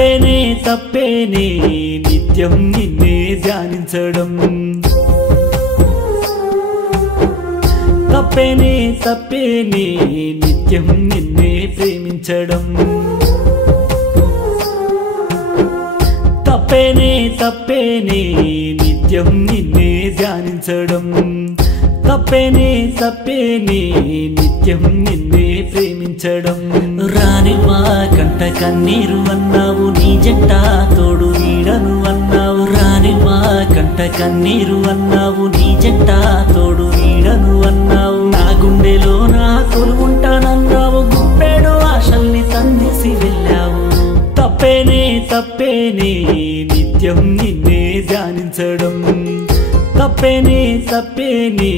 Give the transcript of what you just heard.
తప్పేనే తప్పేనే నిత్యం నిన్నే ధ్యానించడం తప్పేనే తప్పేనే నిత్యం నిన్నే ప్రేమించడం తప్పేనే తప్పేనే నిత్యం నిన్నే ధ్యానించడం తప్పేనే తప్పేనే నిత్యం నిన్నే ప్రేమించడం రాని మా కంట కన్నీరు అన్నావు నీ జంట తోడు నీడను అన్నావు రాని మా కంట కన్నీరు అన్నావు నీ జంట తోడు నీడను అన్నావు నా గుండెలో నా కొలువుంటానన్నావు గుప్పెడు ఆశల్ని తందేసి వెళ్ళావు తప్పేనే తప్పేనే నిత్యం నిన్నే ధ్యానించడం తప్పేనే తప్పేనే